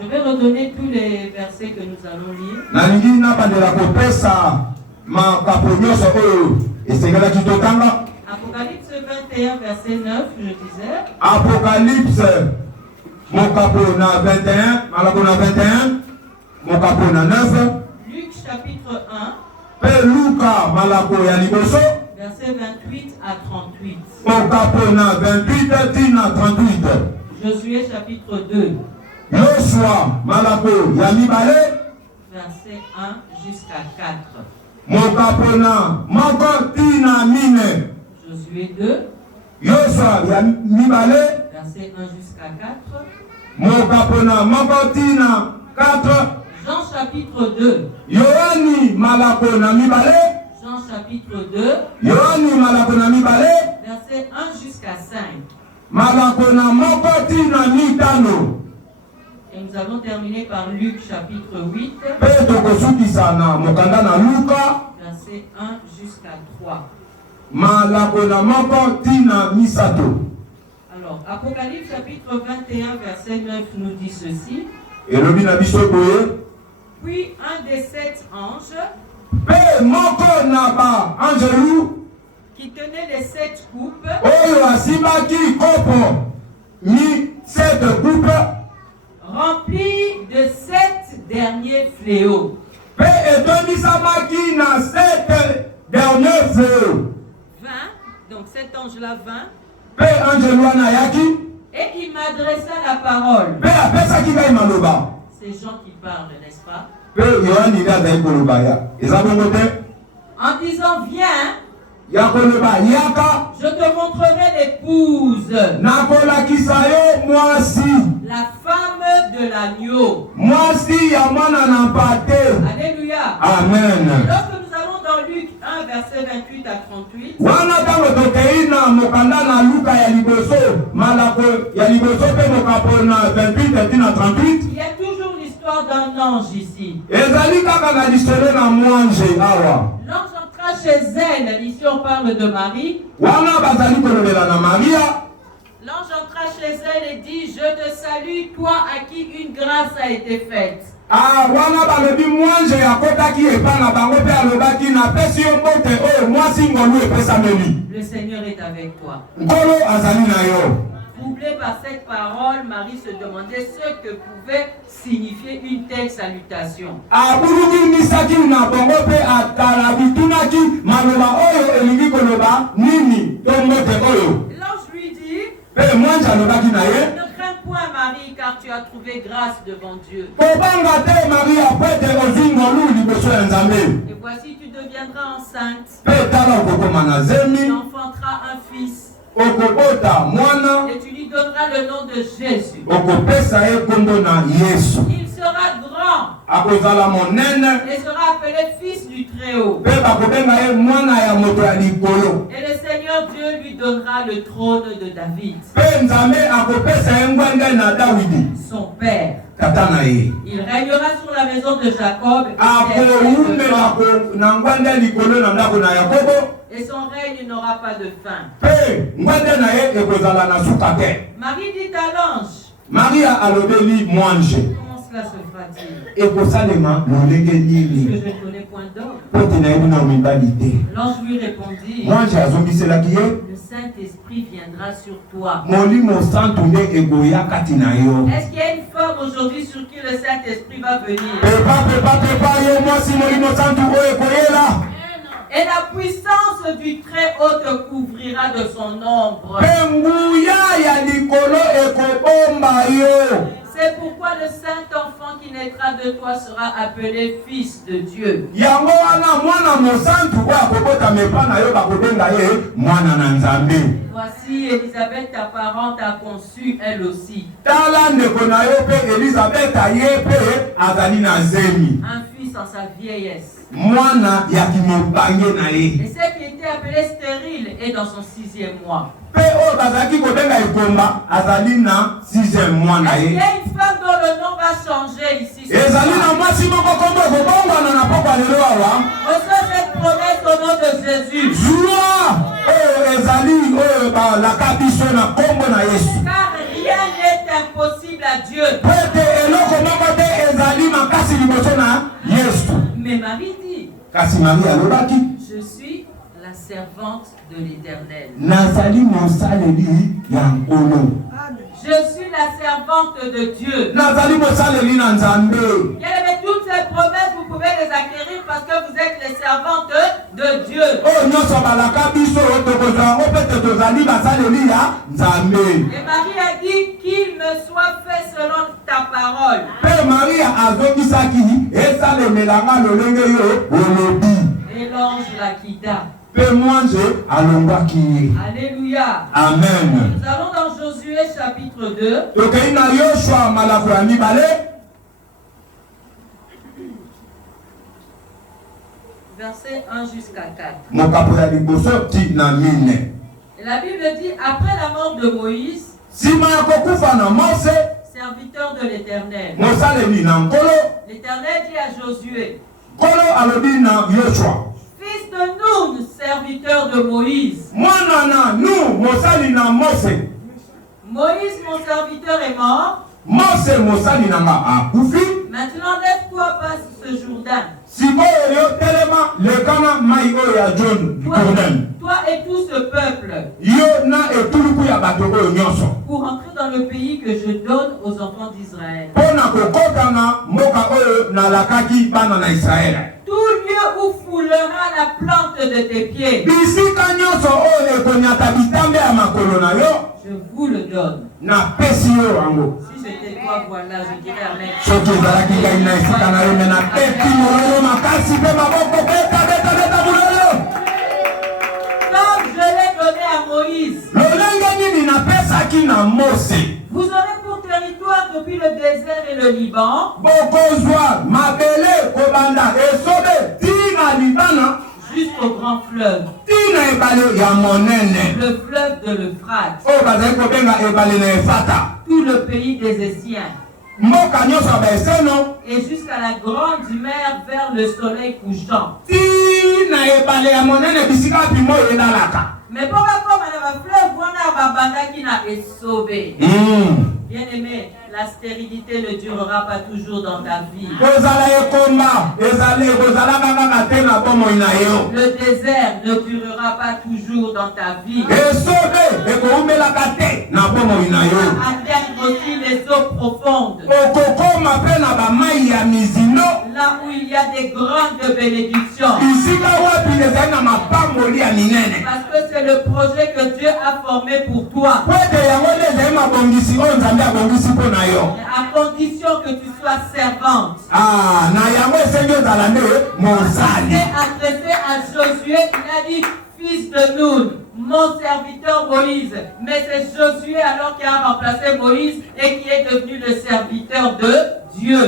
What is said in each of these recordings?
Je vais redonner tous les versets que nous allons lire. Apocalypse 21, verset 9, je disais. Apocalypse, mon capot na 21, malakona 21, mon capot na 9. Luc chapitre 1. Pe Luka malako ya liboso. Verset 28 à 38. Mon capot na 28, tina 38. Josué chapitre 2. Joshua malako ya mibale. Verset 1 jusqu'à 4. Mon capot na moko tina mine. Josué 2. Joshua ya mibale. Verset 1 jusqu'à 4. Mon capot na moko tina 4. Jean chapitre 2. Yohani malako na mibale. Jean chapitre 2. Yohani malako na mibale. Verset 1 jusqu'à 5. Malako na moko tina mitano. Et nous allons terminer par Luc chapitre 8. Verset 1 jusqu'à 3. Alors, Apocalypse chapitre 21, verset 9 nous dit ceci. Puis un des 7 anges qui tenait les 7 coupes remplis de 7 derniers fléaux. 20. Donc cet ange-là 20. Et il m'adressa la parole. C'est Jean qui parle, n'est-ce pas? En disant, viens. Je te montrerai l'épouse, la femme de l'agneau. Alléluia. Amen. Lorsque nous allons dans Luc 1, verset 28 à 38, il y a toujours l'histoire d'un ange ici. L'ange entra chez elle, ici on parle de Marie. L'ange entra chez elle et dit, je te salue, toi à qui une grâce a été faite. Le Seigneur est avec toi. Troublée par cette parole, Marie se demandait ce que pouvait signifier une telle salutation. L'ange lui dit, ne crains point Marie, car tu as trouvé grâce devant Dieu. Et voici, tu deviendras enceinte. Tu enfanteras un fils. Et tu lui donneras le nom de Jésus. Il sera grand et sera appelé fils du Très-Haut. Et le Seigneur Dieu lui donnera le trône de David, son père. Il régnera sur la maison de Jacob et son règne n'aura pas de fin. Marie dit à l'ange, comment cela se fera-t-il? Puisque je ne connais point d'homme. L'ange lui répondit, le Saint-Esprit viendra sur toi. Est-ce qu'il y a une femme aujourd'hui sur qui le Saint-Esprit va venir? Et la puissance du Très-Haut te couvrira de son ombre. C'est pourquoi le saint enfant qui naîtra de toi sera appelé fils de Dieu. Voici Élisabeth, ta parente, a conçu elle aussi un fils en sa vieillesse. Et celle qui était appelée stérile est dans son 6e mois. Est-ce qu'il y a une femme dont le nom va changer ici? Reçois cette promesse au nom de Jésus. Car rien n'est impossible impossible à Dieu. Mais Marie dit, je suis la servante de l'Éternel. Je suis la servante de Dieu. Toutes ces promesses, vous pouvez les acquérir parce que vous êtes les servantes de Dieu. Et Marie a dit qu'il me soit fait selon ta parole. Et l'ange la quitta. Alléluia. Amen. Nous allons dans Josué chapitre 2. Verset 1 jusqu'à 4. Et la Bible dit, après la mort de Moïse, serviteur de l'Éternel, l'Éternel dit à Josué, fils de Nun, serviteur de Moïse. Moïse, mon serviteur, est mort. Maintenant, lève-toi, passe ce Jourdain. Toi et tout ce peuple, pour entrer dans le pays que je donne aux enfants d'Israël. Tout lieu où foulera la plante de tes pieds, je vous le donne. Si j'étais toi, voilà, je dirais Amen. Comme je l'ai donné à Moïse, vous aurez pour territoire depuis le désert et le Liban, jusqu'au grand fleuve, le fleuve de l'Euphrate, tout le pays des Essiens, et jusqu'à la grande mer vers le soleil couchant. Mais pourquoi comme le fleuve, on a babanda qui n'a été sauvé. Bien-aimé, la stérilité ne durera pas toujours dans ta vie. Le désert ne durera pas toujours dans ta vie. Atteindre aussi les eaux profondes. Là où il y a des grandes bénédictions. Parce que c'est le projet que Dieu a formé pour toi. À condition que tu sois servante. Adressé à Josué, il a dit, fils de Nun, mon serviteur Moïse. Mais c'est Josué alors qui a remplacé Moïse et qui est devenu le serviteur de Dieu.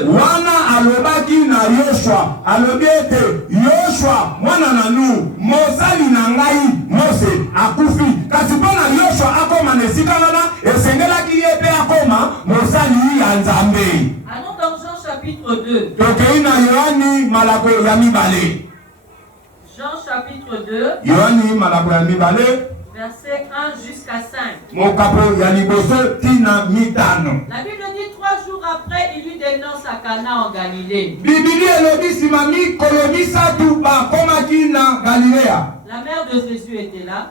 Allons dans Jean chapitre 2. Jean chapitre 2. Verset 1 jusqu'à 5. La Bible dit 3 jours après, il eut des noces à Cana en Galilée. La mère de Jésus était là.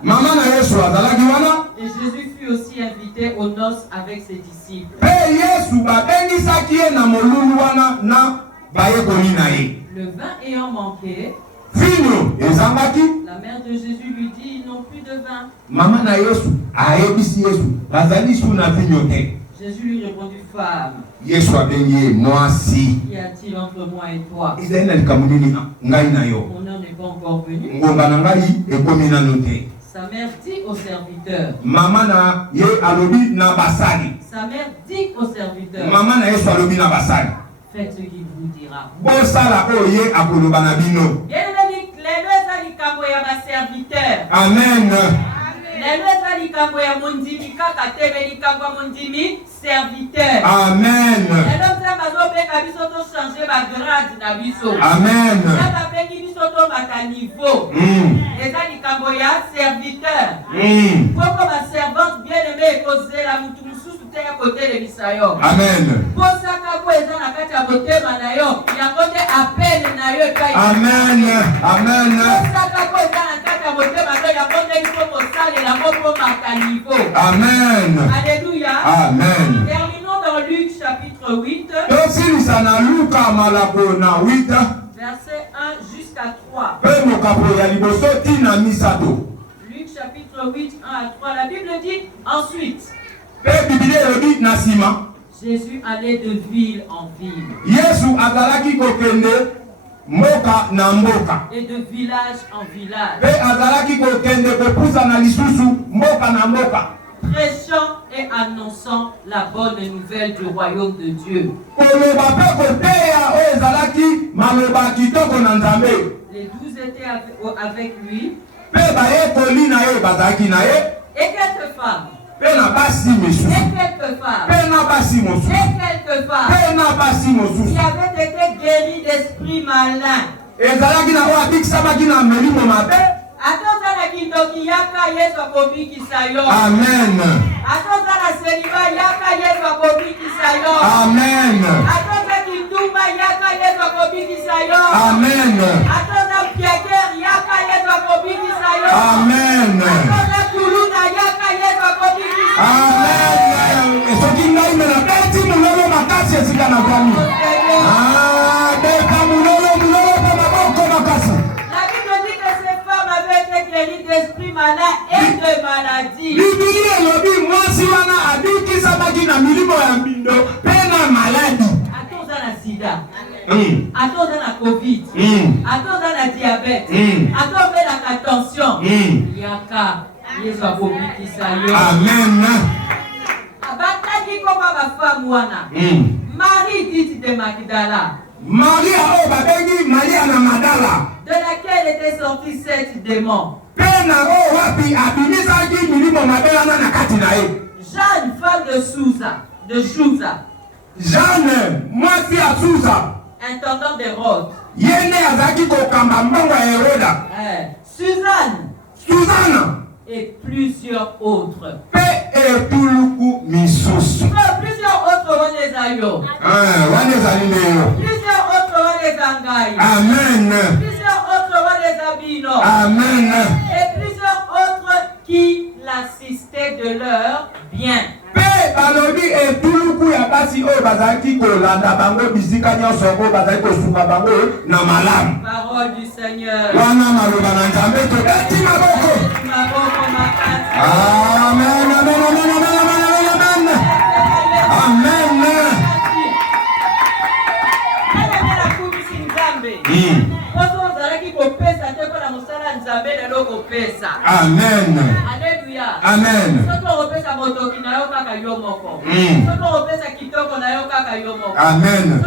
Et Jésus fut aussi invité aux noces avec ses disciples. Le vin ayant manqué, la mère de Jésus lui dit, ils n'ont plus de vin. Jésus lui répondit, femme, qu'y a-t-il entre moi et toi? Mon heure n'est pas encore venue. Sa mère dit au serviteur. Sa mère dit au serviteur. Faites ce qu'il vous dira. Amen. Serviteur. Amen. Amen. Serviteur. Pourquoi ma servante bien-aimée est causée la moutou à côté de l'Israël? Amen. Amen. Amen. Amen. Alléluia. Amen. Terminons dans Luc chapitre 8. Verset 1 jusqu'à 3. Luc chapitre 8, 1 à 3. La Bible dit ensuite. Jésus allait de ville en ville. Et de village en village. Prêchant et annonçant la bonne nouvelle du royaume de Dieu. Les 12 étaient avec lui. Et quelques femmes. Et quelques femmes qui avaient été guéris d'esprits malins. Amen. D'esprit malin et de maladie. Attends la sida. Attends la Covid. Attends la diabète. Attends la tension. Yaka. Amen. Abataki comme ma femme wana. Marie dit de Magdala. Marie na Magdala. De laquelle étaient sortis 7 démons. Jeanne, femme de Chouza. Jeanne, moi fille à Chouza. Intendant d'Hérode. Suzanne. Et plusieurs autres. Plusieurs autres les aïeux. Plusieurs autres les angaïs. Amen. Plusieurs autres les abino. Amen. Et plusieurs autres qui l'assistaient de leur bien. Parole du Seigneur. Amen. Amen. Alléluia. Amen. Amen.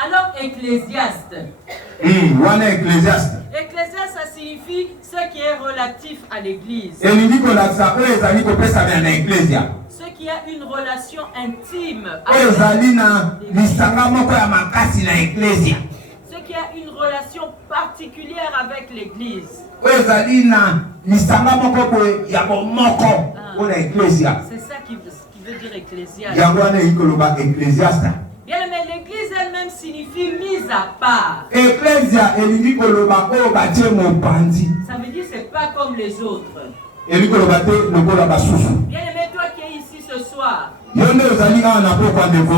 Alors, Ecclésiaste. Ecclésiaste. Ecclésiaste, ça signifie ce qui est relatif à l'église. Ce qui a une relation intime avec l'église. Ce qui a une relation particulière avec l'église. C'est ça qui veut dire ecclésiaste. Bien, mais l'église elle-même signifie mise à part. Ça veut dire c'est pas comme les autres. Bien, mais toi qui es ici ce soir,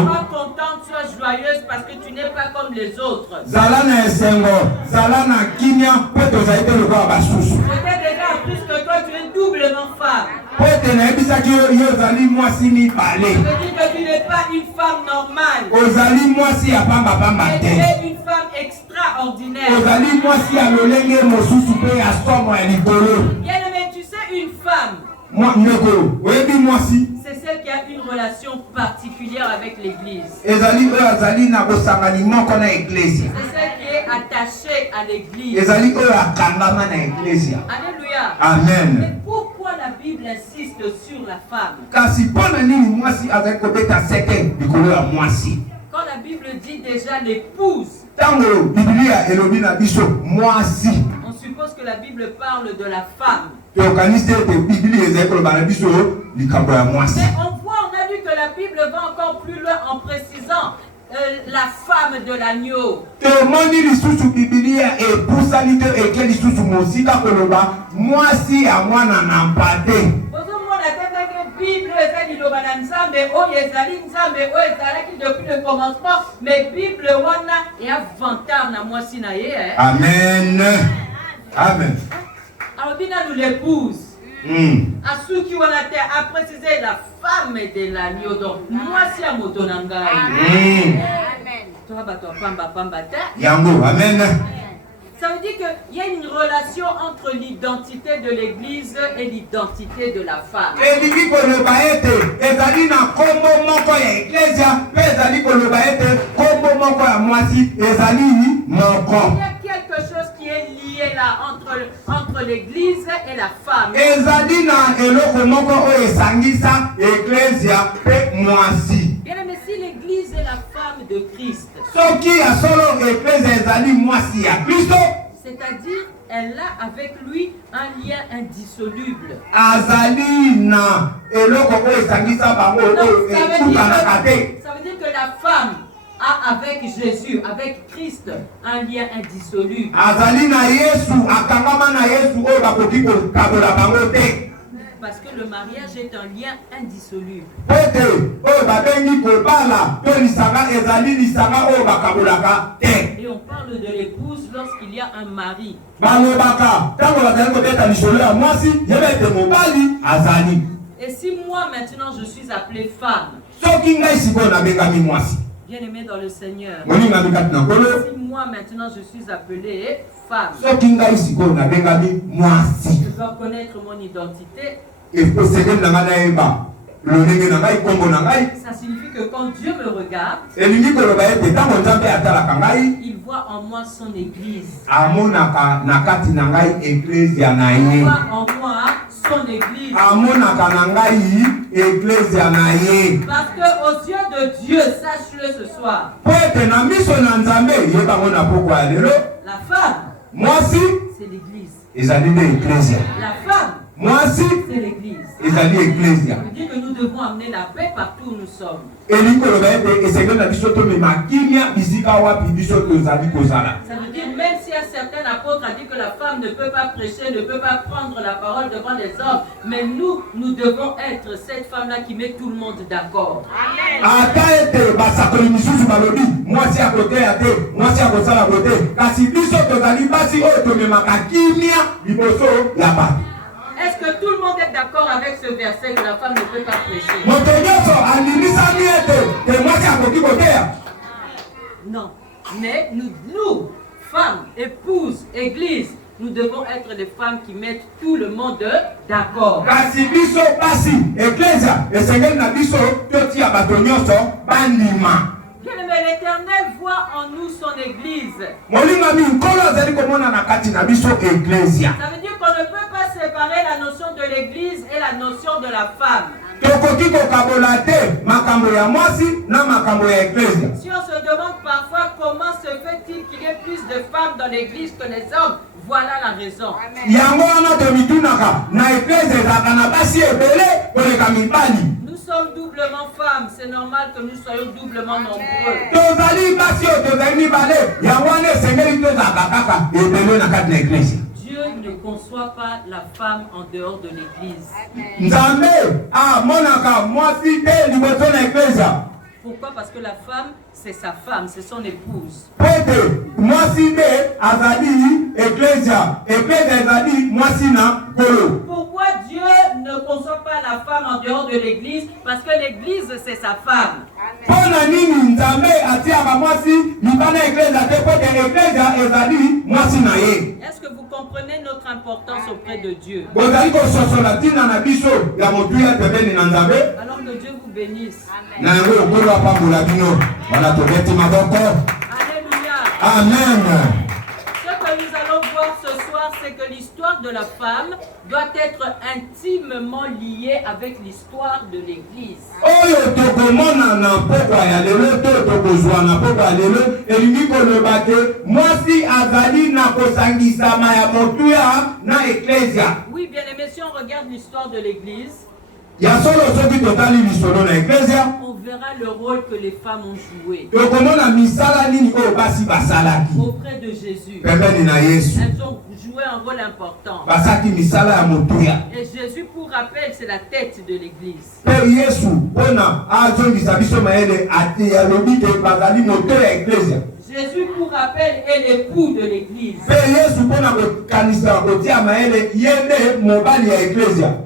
sois contente, sois joyeuse parce que tu n'es pas comme les autres. Peut-être déjà plus que toi tu es doublement femme. Ça veut dire que tu n'es pas une femme normale. Tu es une femme extraordinaire. Bien, mais tu sais, une femme, c'est celle qui a une relation particulière avec l'église. C'est celle qui est attachée à l'église. Alléluia. Amen. Mais pourquoi la Bible insiste sur la femme. Quand la Bible dit déjà l'épouse, on suppose que la Bible parle de la femme. Mais on a vu que la Bible va encore plus loin en précisant la femme de l'agneau. Mais Bible wana et avantage na moi si na ye. Amen. Amen. Alors bien nous l'épouse. À ceux qui ont a précisé la femme de l'agneau. Donc moi si à motonanga. Amen. Toi bato pamba ta. Yango. Amen. Ça veut dire qu'il y a une relation entre l'identité de l'église et l'identité de la femme. Il y a quelque chose qui est lié là entre l'église et la femme. Bien aimé, si l'église est la femme de Christ, c'est-à-dire elle a avec lui un lien indissoluble. Ça veut dire que la femme a avec Jésus, avec Christ, un lien indissoluble. Parce que le mariage est un lien indissoluble. Et on parle de l'épouse lorsqu'il y a un mari. Et si moi maintenant je suis appelée femme, bien aimé dans le Seigneur, si moi maintenant je suis appelée femme, je dois connaître mon identité. Ça signifie que quand Dieu me regarde, il voit en moi son église. Il voit en moi son église. Parce que aux yeux de Dieu, sache-le ce soir, la femme, c'est l'église. La femme, c'est l'église. Ça veut dire que nous devons amener la paix partout où nous sommes. Ça veut dire même si un certain apôtre a dit que la femme ne peut pas prêcher, ne peut pas prendre la parole devant les hommes, mais nous devons être cette femme-là qui met tout le monde d'accord. Est-ce que tout le monde est d'accord avec ce verset que la femme ne peut pas prêcher? Non. Mais nous, femmes, épouses, églises, nous devons être des femmes qui mettent tout le monde d'accord. Bien aimé, l'Éternel voit en nous son église. Ça veut dire qu'on ne peut pas séparer la notion de l'église et la notion de la femme. Si on se demande parfois comment se fait-il qu'il y ait plus de femmes dans l'église que les hommes, voilà la raison. Nous sommes doublement femmes, c'est normal que nous soyons doublement nombreux. Dieu ne conçoit pas la femme en dehors de l'église. Pourquoi? Parce que la femme, c'est sa femme, c'est son épouse. Pourquoi Dieu ne conçoit pas la femme en dehors de l'église? Parce que l'église, c'est sa femme. Est-ce que vous comprenez notre importance auprès de Dieu? Alors que Dieu vous bénisse. Alléluia. Amen. Ce que nous allons voir ce soir, c'est que l'histoire l'histoire de la femme doit être intimement liée avec l'histoire de l'Église. Oui, bien aimé, si on regarde l'histoire de l'Église, on verra le rôle que les femmes ont joué auprès de Jésus. Elles ont joué un rôle important. Et Jésus, pour rappel, c'est la tête de l'Église. Jésus, pour rappel, est l'époux de l'Église.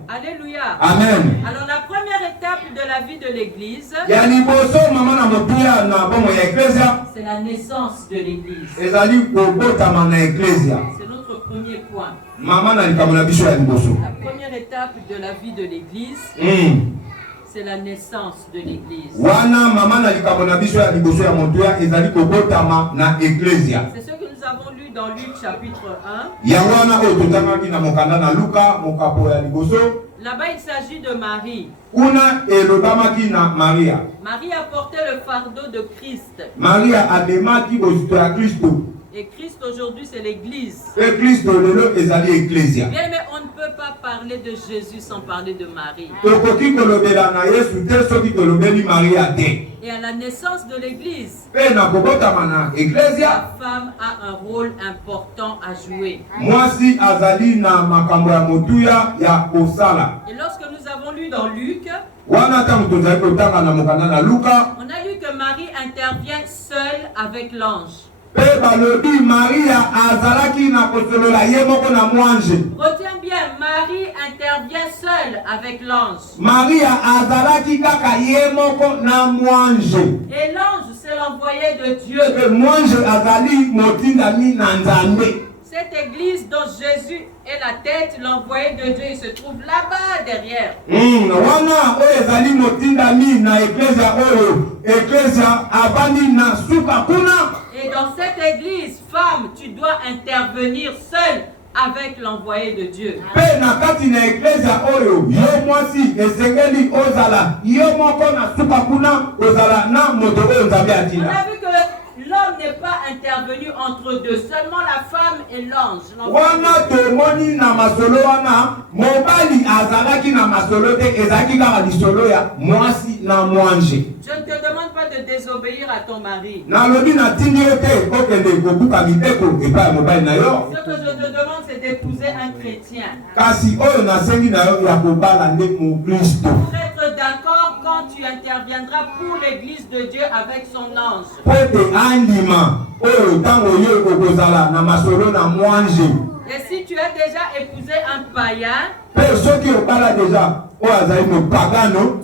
Alléluia. Amen. Alors la première étape de la vie de l'Église, c'est la naissance de l'Église. C'est notre premier point. La première étape de la vie de l'Église, c'est la naissance de l'Église. C'est ce que nous avons lu dans Luc chapitre 1. Là-bas, il s'agit de Marie. Marie a porté le fardeau de Christ. Et Christ aujourd'hui, c'est l'Église. Bien, mais on ne peut pas parler de Jésus sans parler de Marie. Et à la naissance de l'Église, la femme a un rôle important à jouer. Et lorsque nous avons lu dans Luc, on a lu que Marie intervient seule avec l'ange. Retiens bien, Marie intervient seule avec l'ange. Et l'ange, c'est l'envoyé de Dieu. Cette église dont Jésus est la tête, l'envoyé de Dieu, il se trouve là-bas derrière. Et dans cette église, femme, tu dois intervenir seule avec l'envoyé de Dieu. On a vu que l'homme n'est pas intervenu entre deux, seulement la femme et l'ange. Je ne te demande pas de désobéir à ton mari. Ce que je te demande, c'est d'épouser un chrétien. Pour être d'accord quand tu interviendras pour l'église de Dieu avec son ange. Et si tu as déjà épousé un païen,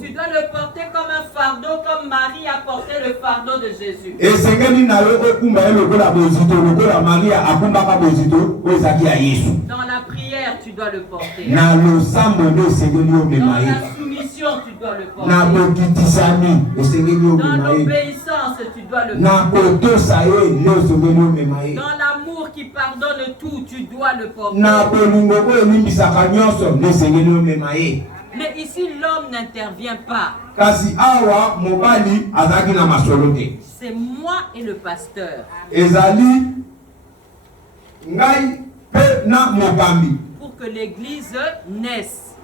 tu dois le porter comme un fardeau, comme Marie a porté le fardeau de Jésus. Dans la prière, tu dois le porter. Dans la soumission, tu dois le porter. Dans l'obéissance, tu dois le porter. Dans l'amour qui pardonne tout, tu dois le porter. Mais ici, l'homme n'intervient pas. C'est moi et le pasteur. Pour que l'église naisse.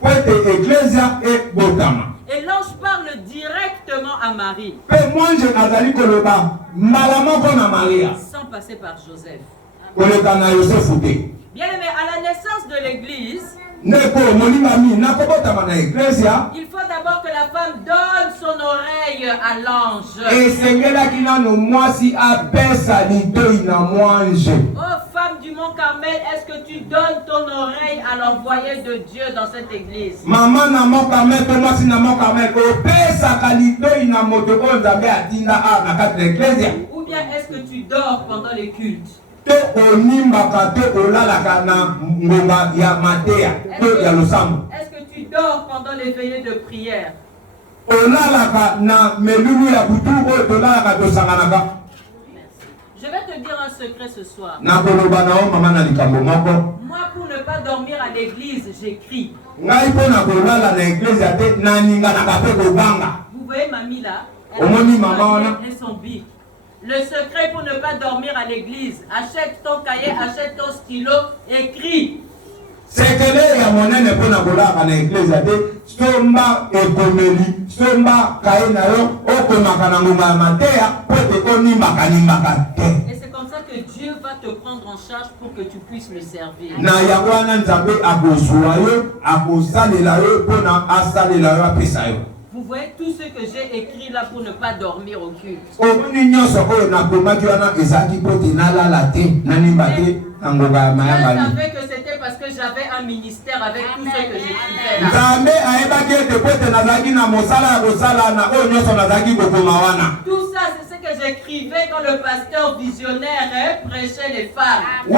Et l'ange parle directement à Marie. Sans passer par Joseph. Bien aimé, à la naissance de l'église, il faut d'abord que la femme donne son oreille à l'ange. Oh femme du Mont Carmel, est-ce que tu donnes ton oreille à l'envoyé de Dieu dans cette église? Ou bien est-ce que tu dors pendant les cultes? Est-ce que tu dors pendant les veillées de prière? Je vais te te dire un secret ce soir. Moi, pour ne pas dormir à l'église, j'écris. Vous voyez mamie là? Et son bic. Le secret pour ne pas dormir à l'église, achète ton cahier, achète ton stylo, écris. C'est que les Yamonais pour na kola na église ate stomba ekomeli stomba kaenayo okomaka ngoma matea pote onimaka te. Et c'est comme ça que Dieu va te prendre en charge pour que tu puisses le servir. Na yakwana nzambe akozwa yo akosalela yo pona asalela yo apesa yo. Vous voyez tout ce que j'ai écrit là pour ne pas dormir au culte. Je savais que c'était parce que j'avais un ministère avec tout ce que j'écrivais là. Tout ça, c'est ce que j'écrivais quand le pasteur visionnaire prêchait les femmes. Et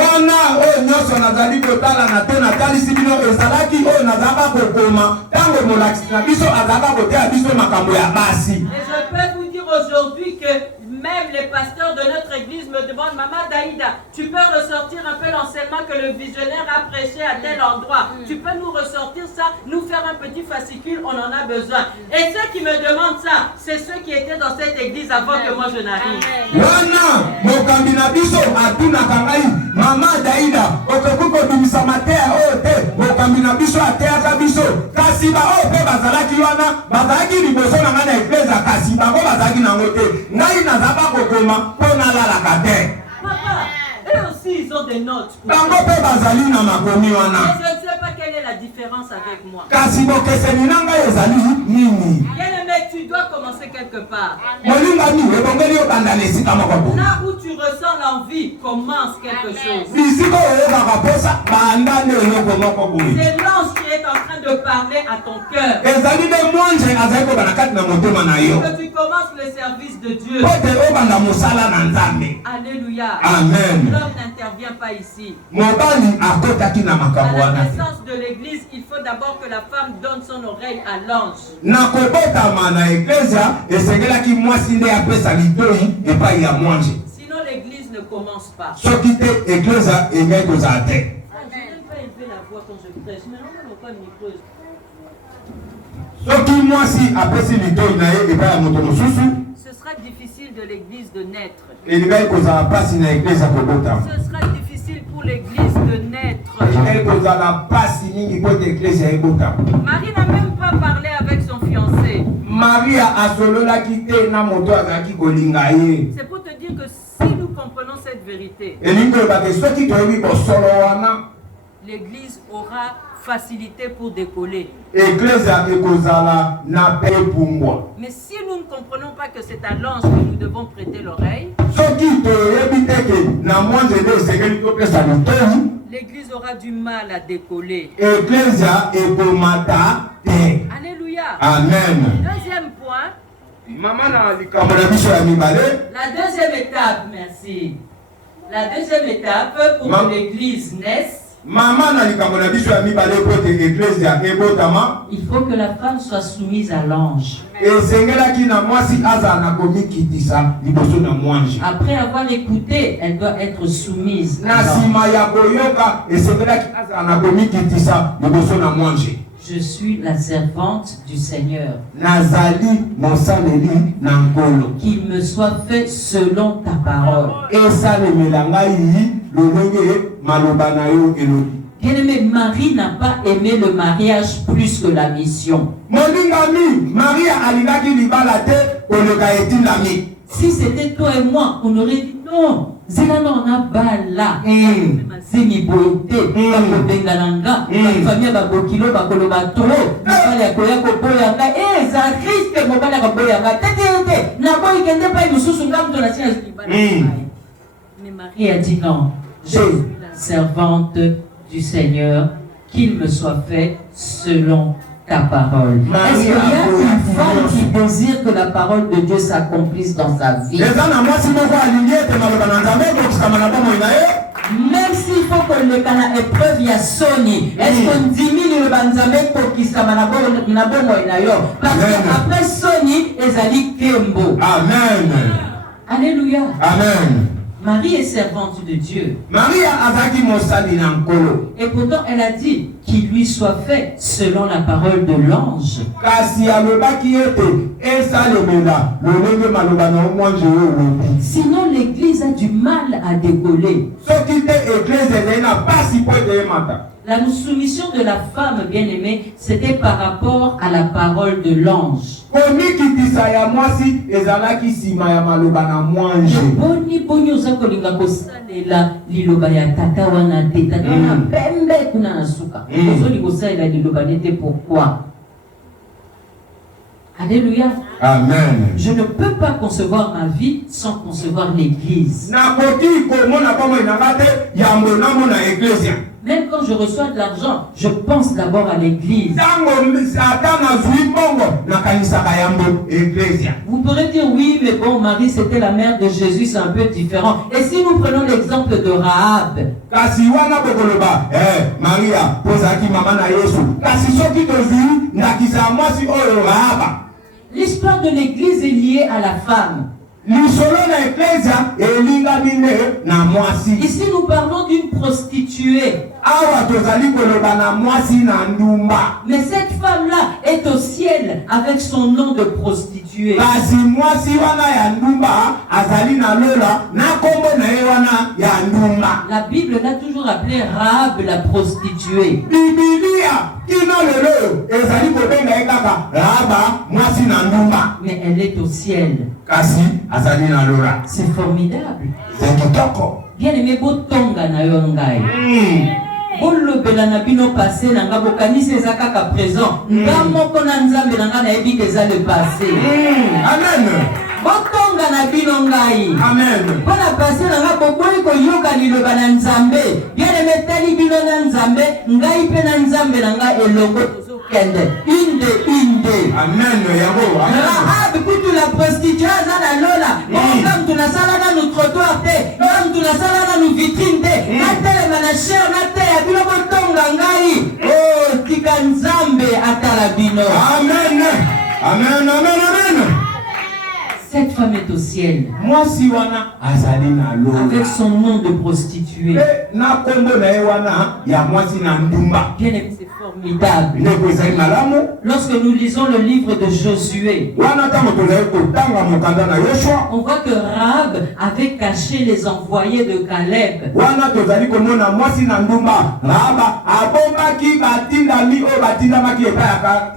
je peux vous dire aujourd'hui que même les pasteurs de notre église me demandent, Maman Daïda, tu peux ressortir un peu l'enseignement que le visionnaire a prêché à tel endroit. Tu peux nous ressortir ça, nous faire un petit fascicule, on en a besoin. Et ceux qui me demandent ça, c'est ceux qui étaient dans cette église avant que moi je n'arrive. Maman Daïda, Papa, eux aussi ils ont des notes. Et je ne sais pas quelle est la différence avec moi. Bien-aimé, tu dois commencer quelque part. Là où tu ressens l'envie, commence quelque chose. C'est l'ange qui est en train de parler à ton cœur. Que tu commences le service de Dieu. Alléluia. Amen. L'homme n'intervient pas ici. À la naissance de l'église, il faut d'abord que la femme donne son oreille à l'ange. Sinon l'église ne commence pas. Je n'aime pas élever la voix quand je prêche. Mais non, pas le micro. Ce sera difficile de l'église de naître. Ce sera difficile pour l'église de naître. Marie n'a même pas parlé avec son fiancé. C'est pour te dire que si nous comprenons cette vérité, l'église aura facilité pour décoller. Mais si nous ne comprenons pas que c'est à l'ange que nous devons prêter l'oreille, l'église aura du mal à décoller. Alléluia. Amen. Deuxième point. La deuxième étape, merci. La deuxième étape pour que l'église naisse. Il faut que la femme soit soumise à l'ange. Après avoir écouté, elle doit être soumise à l'ange. Je suis la servante du Seigneur. Qu'il me soit fait selon ta parole. Bien-aimé, Marie n'a pas aimé le mariage plus que la mission. Si c'était toi et moi, on aurait dit non. Zélano on a bala. Zémi boité. Bengalanga. Famille babokilo bakoloba toro. Bala koya koboyanga. Ça risque mon bala koboyanga. Tété. Na boy kende pa mususu ngam to la science. Mais Marie a dit non. Je suis la servante du Seigneur, qu'il me soit fait selon ta parole. Est-ce qu'il y a une femme qui désire que la parole de Dieu s'accomplisse dans sa vie? Même s'il faut que le canal épreuve, il y a Sony. Est-ce qu'on diminue le banzame pour qu'il s'amène à parce qu'après Sony, ils allaient Kembo. Amen. Alléluia. Amen. Marie est servante de Dieu. Et pourtant, elle a dit qu'il lui soit fait selon la parole de l'ange. Sinon, l'Église a du mal à décoller. La soumission de la femme bien-aimée, c'était par rapport à la parole de l'ange. Pourquoi? Alléluia. Amen. Je ne peux pas concevoir ma vie sans concevoir l'Église. Même quand je reçois de l'argent, je pense d'abord à l'Église. Vous pourrez dire oui, mais bon, Marie c'était la mère de Jésus, c'est un peu différent. Et si nous prenons l'exemple de Rahab, l'histoire de l'Église est liée à la femme. Ici nous parlons d'une prostituée. Mais cette femme-là est au ciel avec son nom de prostituée. La Bible l'a toujours appelée Rahab la prostituée. Mais elle est au ciel. C'est formidable. Bien aimé, botonga na yongai. Bolobela na bino passé na ngabokani sezaka ka présent. Ngamo kona nzambe na ngana ebi keza le passé. Amen. Botonga na bino ngai. Amen. Bona passé na ngabokoni ko yoka liloba na nzambe. Bien aimé tali bino na nzambe, ngai pe na nzambe na nga elongo. Inde. Amen. Rahab kutu la prostituée na lola. Comme tu la sala na nous trottoir te, comme tu la sala na nous vitrine te. Na tele na cher na te ya bino botonga ngai. Oh, tika nzambe atala bino. Amen. Cette femme est au ciel. Moi si wana azali na lola. Avec son nom de prostituée. Na kombo na ye wana ya mwasi na ndumba. Bien aimé, c'est formidable. Lorsque nous lisons le livre de Josué, on voit que Rahab avait caché les envoyés de Caleb.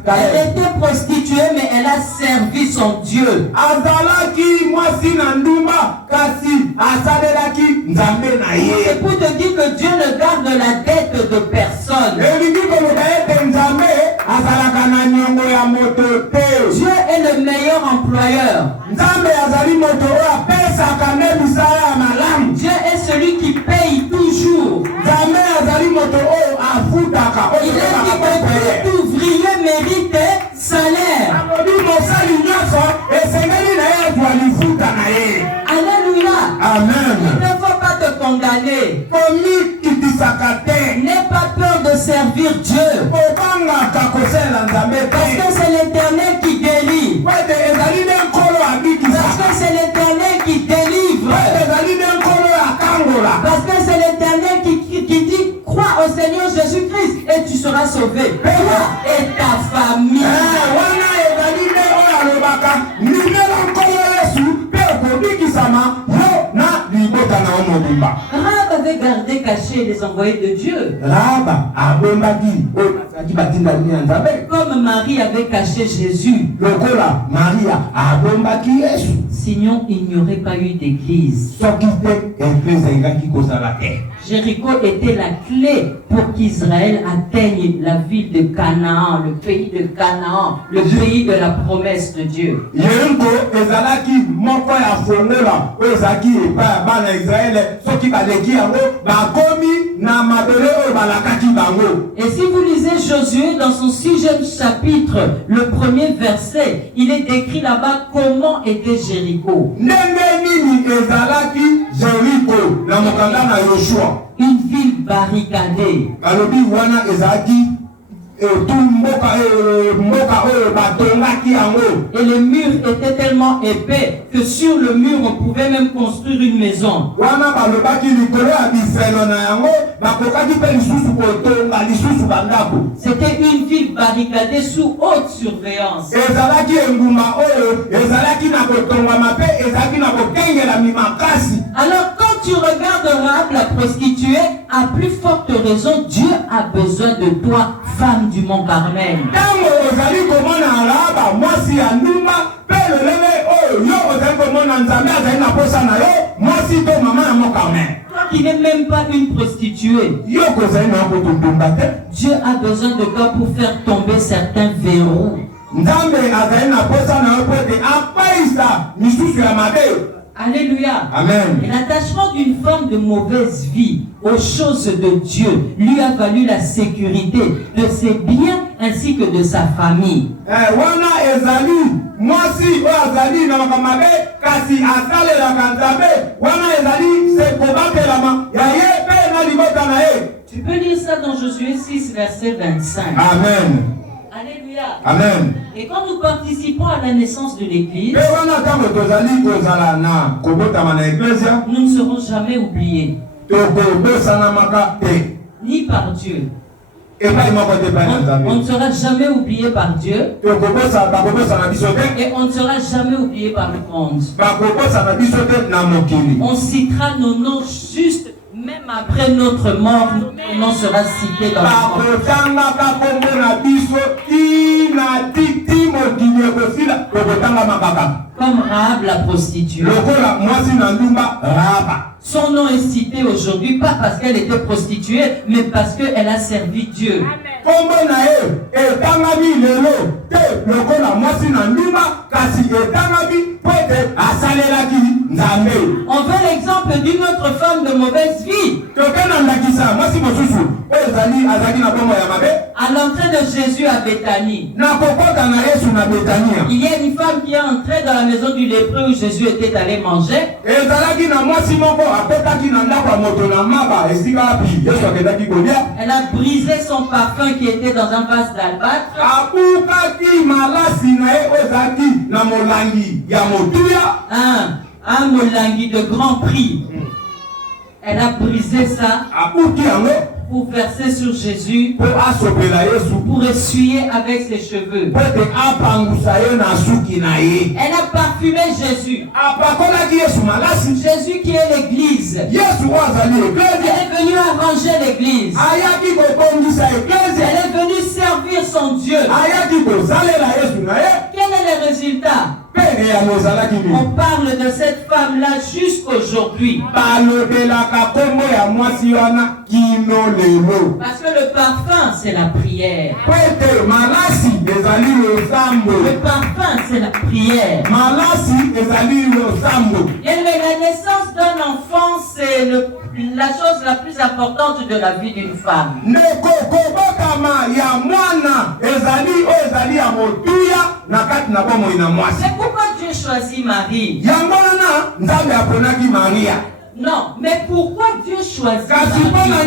Elle était prostituée, mais elle a servi son Dieu. C'est pour te dire que Dieu ne garde la dette de personne. Dieu est le meilleur employeur. Dieu est celui qui paye toujours. Il est dit que tout ouvrier mérite salaire. Alléluia. Amen. Il ne faut pas te condamner. N'aie pas peur de servir Dieu. Parce que c'est l'Éternel qui guérit. Parce que c'est l'Éternel qui délivre. Parce que c'est l'Éternel qui dit crois au Seigneur Jésus-Christ et tu seras sauvé. Toi et ta famille. Rahab avait gardé caché les envoyés de Dieu. Comme Marie avait caché Jésus. Sinon, il n'y aurait pas eu d'église. Jéricho était la clé pour qu'Israël atteigne la ville de Canaan, le pays de Canaan, le pays de la promesse de Dieu. Et si vous lisez Josué dans son 6e chapitre, le premier verset, il est décrit là-bas comment était Jéricho. Une ville barricadée. Et les murs étaient tellement épais que sur le mur on pouvait même construire une maison. C'était une ville barricadée sous haute surveillance. Alors quand tu regardes Rahab la prostituée, à plus forte raison, Dieu a besoin de toi, femme du Mont Carmel. Toi qui n'es même pas une prostituée, Dieu a besoin de toi pour faire tomber certains verrous. Alléluia. Amen. Et l'attachement d'une femme de mauvaise vie aux choses de Dieu lui a valu la sécurité de ses biens ainsi que de sa famille. Tu peux lire ça dans Josué 6, verset 25. Amen. Alléluia. Amen. Et quand nous participons à la naissance de l'Église, nous ne serons jamais oubliés. Ni par Dieu. On ne sera jamais oublié par Dieu. Et on ne sera jamais oublié par le monde. On citera nos noms juste. Même après notre mort, notre nom sera cité dans le comme Rahab la prostituée. Son nom est cité aujourd'hui pas parce qu'elle était prostituée, mais parce qu'elle a servi Dieu. On veut l'exemple d'une autre femme de mauvaise vie. À l'entrée de Jésus à Béthanie, il y a une femme qui est entrée dans la maison du lépreux où Jésus était allé manger. Elle a brisé son parfum qui était dans un vase d'albâtre. Un molangi de grand prix. Elle a brisé ça pour verser sur Jésus, pour essuyer avec ses cheveux. Elle a parfumé Jésus. Jésus qui est l'église. Elle est venue arranger l'église. Elle est venue servir son Dieu. Quel est le résultat? On parle de cette femme-là jusqu'aujourd'hui. Parce que le parfum, c'est la prière. Le parfum, c'est la prière. Et la naissance d'un enfant, c'est la chose la plus importante de la vie d'une femme. C'est pourquoi Dieu choisit Marie. Non, mais pourquoi Dieu choisit Marie?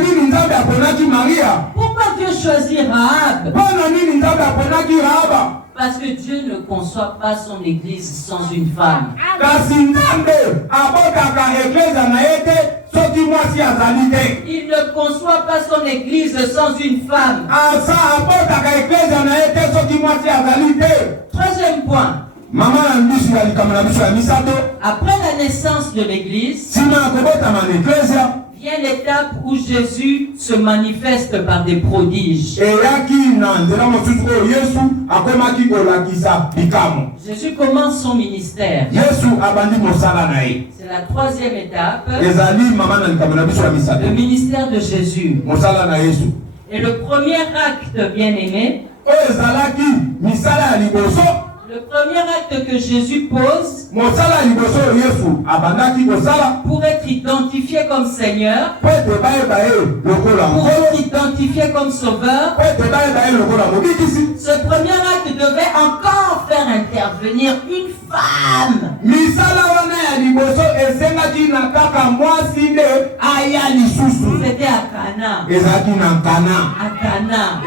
Pourquoi Dieu choisit Rahab? Parce que Dieu ne conçoit pas son église sans une femme. Il ne conçoit pas son église sans une femme. Troisième point. Après la naissance de l'église, vient l'étape où Jésus se manifeste par des prodiges. Jésus commence son ministère. C'est la troisième étape. Le ministère de Jésus. Et le premier acte, bien-aimé, le premier acte que Jésus pose pour être identifié comme Seigneur, pour être identifié comme Sauveur, ce premier acte devait encore faire intervenir une femme. C'était à Cana. À Cana.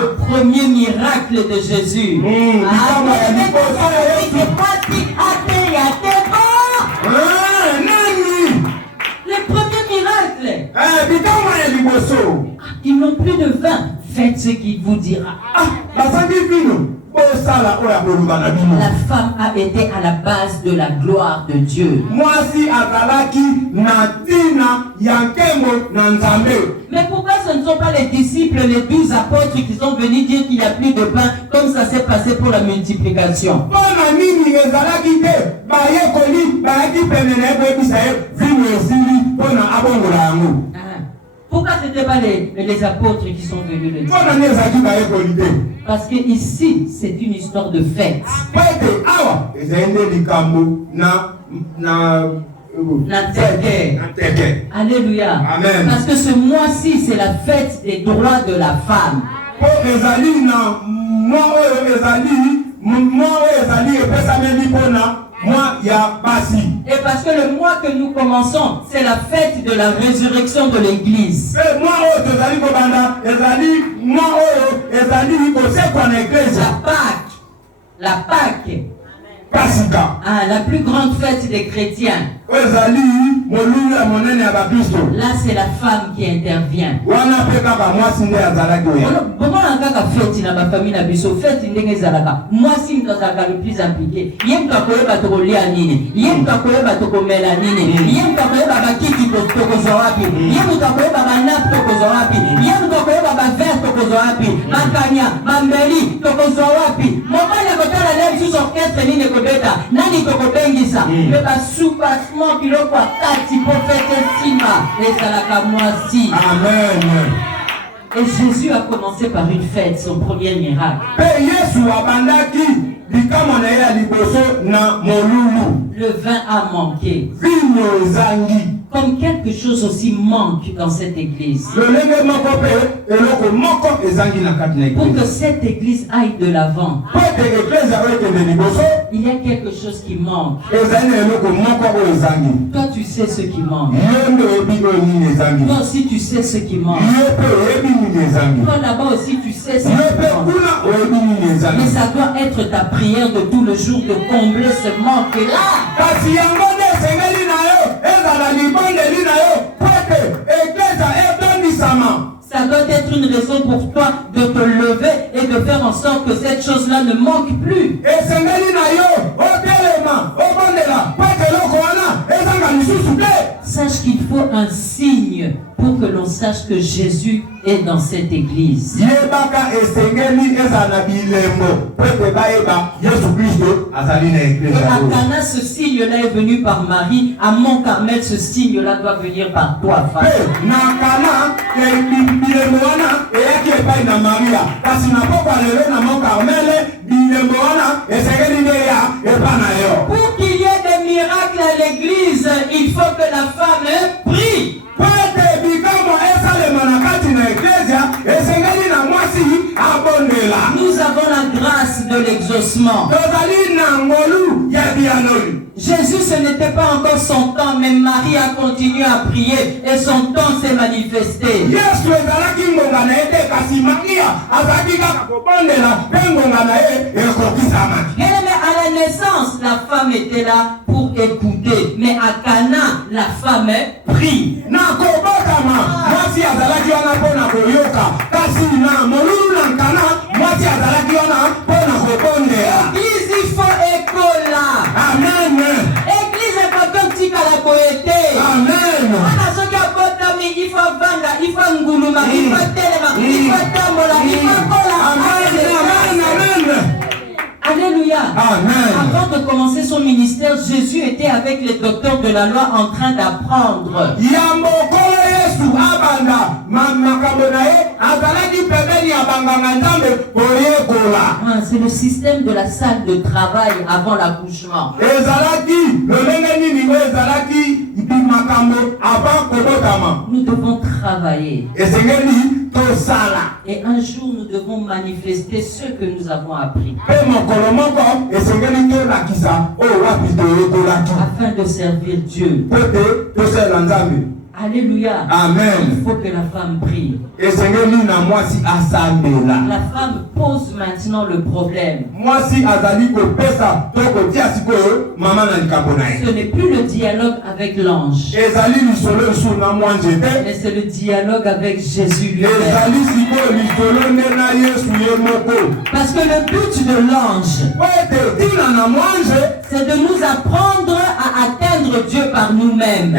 Le premier miracle de Jésus. Le premier miracle. Ils n'ont plus de vin. Faites ce qu'il vous dira. La femme a été à la base de la gloire de Dieu. Mais pourquoi ce ne sont pas les disciples, les 12 apôtres qui sont venus dire qu'il n'y a plus de pain, comme ça s'est passé pour la multiplication? Pourquoi ce n'étaient pas les apôtres qui sont venus le dire? Parce que ici, c'est une histoire de fête. Alléluia. Amen. Parce que ce mois-ci, c'est la fête des droits de la femme. Et parce que le mois que nous commençons, c'est la fête de la résurrection de l'Église. La Pâque. Ah, la plus grande fête des chrétiens. Là, c'est la femme qui intervient. Moi, si je suis le plus impliqué, je suis Amen. Et Jésus a commencé par une fête, son premier miracle. Le vin a manqué. Comme quelque chose aussi manque dans cette église. Pour que cette église aille de l'avant, il y a quelque chose qui manque. Toi, tu sais ce qui manque. Toi aussi, tu sais ce qui manque. Toi, là-bas aussi, tu sais ce qui manque. Mais ça doit être ta prière de tout le jour de combler ce manque-là. Ça doit être une raison pour toi de te lever et de faire en sorte que cette chose-là ne manque plus. Sache qu'il faut un signe pour que l'on sache que Jésus est dans cette église. Et à Cana, ce signe-là est venu par Marie. À Mont-Carmel, ce signe-là doit venir par toi, femme. Pour qu'il y ait des miracles à l'église, il faut que la femme prie. Nous avons la grâce de l'exaucement. Jésus, ce n'était pas encore son temps, mais Marie a continué à prier et son temps s'est manifesté. Mais à la naissance, la femme était là pour écouter. Mais à Cana, la femme prie. Église, il faut école là. Amen. Église est pas comme si à la poété. Amen. Il faut vendre, il faut nguluma, il faut telema, il faut tambola, il faut kola. Amen. Alléluia. Amen. Avant de commencer son ministère, Jésus était avec les docteurs de la loi en train d'apprendre. C'est le système de la salle de travail avant l'accouchement. Nous devons travailler. Et un jour, nous devons manifester ce que nous avons appris. Afin de servir Dieu. Alléluia. Amen. Il faut que la femme prie. Et Seigneur, na moi si asambela. La femme pose maintenant le problème. Moi si azali ko pesa to ko tia sikoyo mama na likambo na ye. Ce n'est plus le dialogue avec l'ange. Ezali lisolo sur na moi njete. Mais c'est le dialogue avec Jésus lui-même. Ezali sikoyo lisolo na Yesu ye moko. Parce que le but de l'ange, c'est de nous apprendre à atteindre Dieu par nous-mêmes.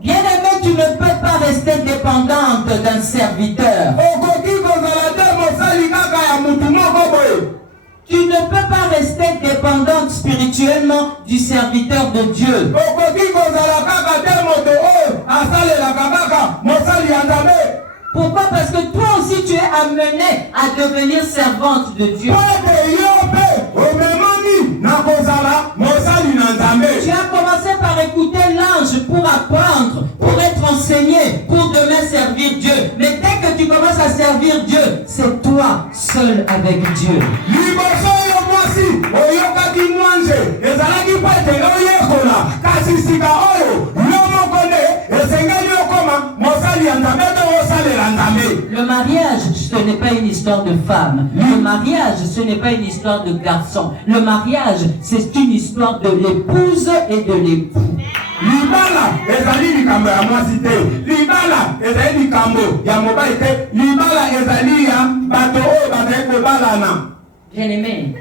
Bien-aimé, tu ne peux pas rester dépendante d'un serviteur. Tu ne peux pas rester dépendante spirituellement du serviteur de Dieu. Pourquoi? Parce que toi aussi tu es amené à devenir servante de Dieu. Tu as commencé par écouter l'ange pour apprendre, pour être enseigné, pour demain servir Dieu. Mais dès que tu commences à servir Dieu, c'est toi seul avec Dieu. Le mariage, ce n'est pas une histoire de femme. Le mariage, ce n'est pas une histoire de garçon. Le mariage, c'est une histoire de l'épouse et de l'époux. Libala ezali likambo ya mwasi te. Libala ezali likambo ya mobali te. Libala ezali ya bato oyo bazali kobalana. Bien-aimé,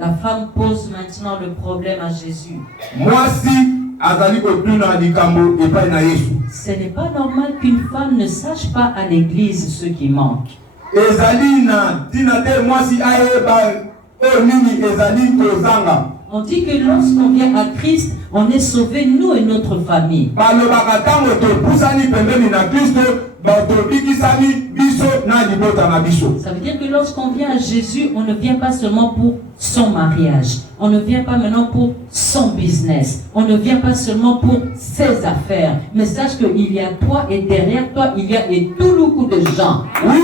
la femme pose maintenant le problème à Jésus. Mwasi azali kotuna likambo epai na Yesu. Ce n'est pas normal qu'une femme ne sache pas à l'église ce qui manque. Ezali na tina te mwasi ayeba o nini ezali kozanga. On dit que lorsqu'on vient à Christ, on est sauvé, nous et notre famille. Ça veut dire que lorsqu'on vient à Jésus, on ne vient pas seulement pour son mariage. On ne vient pas maintenant pour son business. On ne vient pas seulement pour ses affaires. Mais sache qu'il y a toi et derrière toi, il y a et tout le coup de gens. Oui,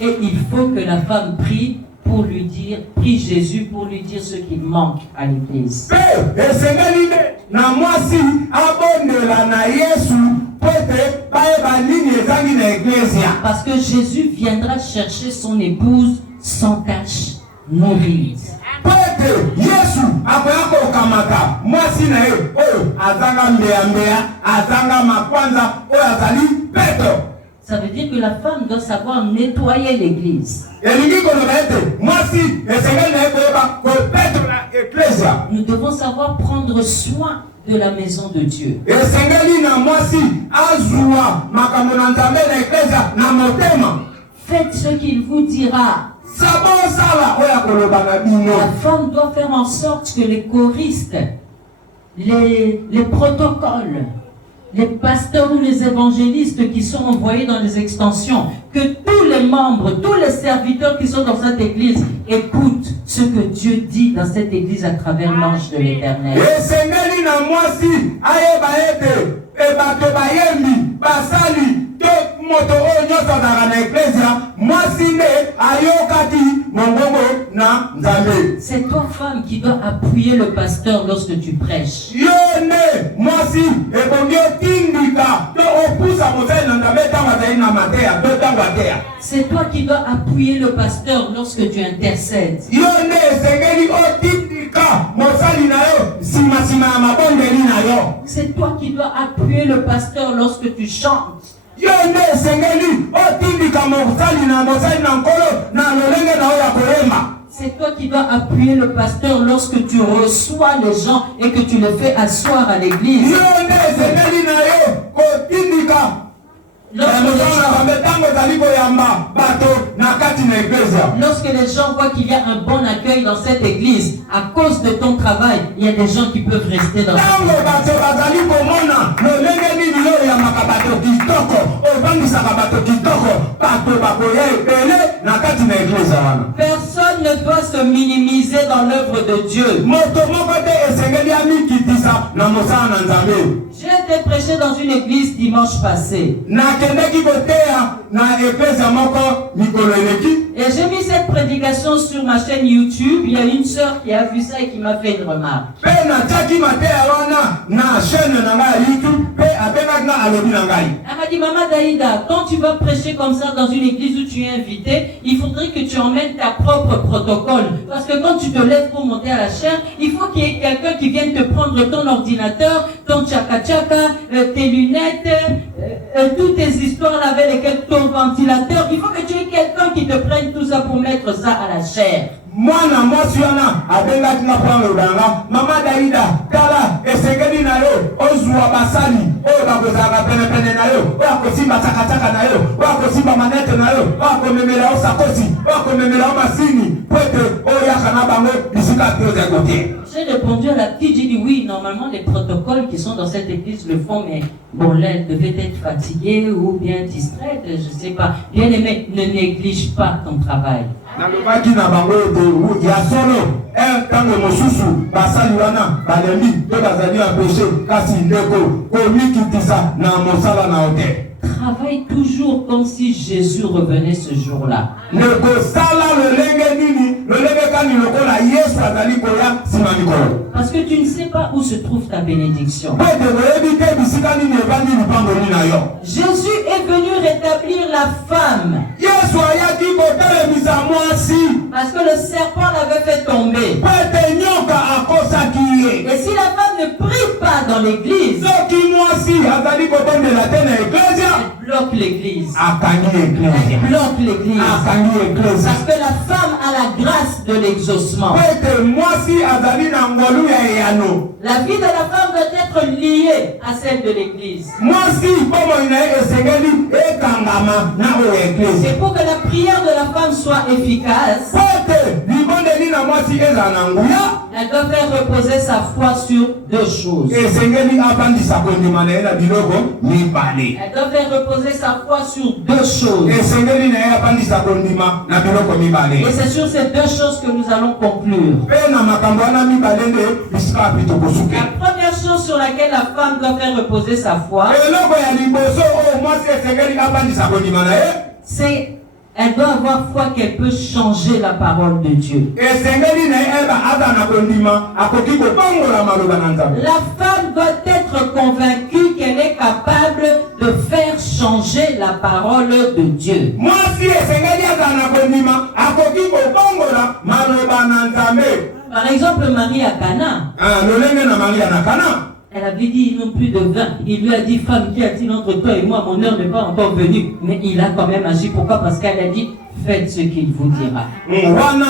et il faut que la femme prie pour lui dire, prie Jésus pour lui dire ce qui manque à l'église. Parce que Jésus viendra chercher son épouse sans tache, nourrie. Ça veut dire que la femme doit savoir nettoyer l'église. Nous devons savoir prendre soin de la maison de Dieu. Faites ce qu'il vous dira. La femme doit faire en sorte que les choristes, les protocoles, les pasteurs ou les évangélistes qui sont envoyés dans les extensions, que tous les membres, tous les serviteurs qui sont dans cette église écoutent ce que Dieu dit dans cette église à travers l'ange de l'Éternel. C'est toi, femme, qui dois appuyer le pasteur lorsque tu prêches. C'est toi qui dois appuyer le pasteur lorsque tu intercèdes. C'est toi qui dois appuyer le pasteur lorsque tu chantes. C'est toi qui dois appuyer le pasteur lorsque tu reçois les gens et que tu les fais asseoir à l'église. Lorsque les gens voient qu'il y a un bon accueil dans cette église, à cause de ton travail, il y a des gens qui peuvent rester dans cette église. Personne Personne ne doit se minimiser dans l'œuvre de Dieu. J'ai été prêché dans une église dimanche passé. Et j'ai mis cette prédication sur ma chaîne YouTube. Il y a une sœur qui a vu ça et qui m'a fait une remarque. Elle m'a dit, Maman Daïda, quand tu vas prêcher comme ça dans une église où tu es invité, il faudrait que tu emmènes ta propre protocole. Parce que quand tu te lèves pour monter à la chaire, il faut qu'il y ait quelqu'un qui vienne te prendre ton ordinateur, ton tchaka-tchaka, tes lunettes, toutes tes histoires avec lesquelles ton ventilateur. Il faut que tu aies quelqu'un qui te prenne tout ça pour mettre ça à la chair. Moi, Maman Daïda, Kala, Esengeli na yo, Ozwa Basali, Bakozaka pene na yo, Wakosimba takataka na yo, Wakosimba manete na yo, Wakomemela Osakosi, Wakomemela Masini, Pwete, Oyakana Bango, Isika Pioze Gote. J'ai répondu à la petite, j'ai dit oui, normalement les protocoles qui sont dans cette église le font, mais bon, là, elle devait être fatiguée ou bien distraite, je ne sais pas. Bien aimé, ne néglige pas ton travail. Na lobaki na bango de ya solo tango mosusu basali wana balembi to bazali empêché kasi ndeko komikitisa na mosala na hotel. Travaille toujours comme si Jésus revenait ce jour-là. Parce que tu ne sais pas où se trouve ta bénédiction. Jésus est venu rétablir la femme. Parce que le serpent l'avait fait tomber. Et si la femme ne prie pas dans l'église, bloque l'église. Elle bloque l'église. Parce que la femme a la grâce de l'exaucement. La vie de la femme doit être liée à celle de l'église. Et pour que la prière de la femme soit efficace, elle doit faire reposer sa foi sur deux choses. Elle doit faire reposer sa foi sur deux choses. Et c'est sur ces deux choses que nous allons conclure. La première chose sur laquelle la femme doit faire reposer sa foi, c'est elle doit avoir foi qu'elle peut changer la parole de Dieu. La femme doit être convaincue qu'elle est capable de faire changer la parole de Dieu. Par exemple, Marie à Cana. Elle avait dit ils n'ont plus de vin. Il lui a dit femme, qui a-t-il entre toi et moi? Mon heure n'est pas encore venue. Mais il a quand même agi. Pourquoi? Parce qu'elle a dit faites ce qu'il vous dira.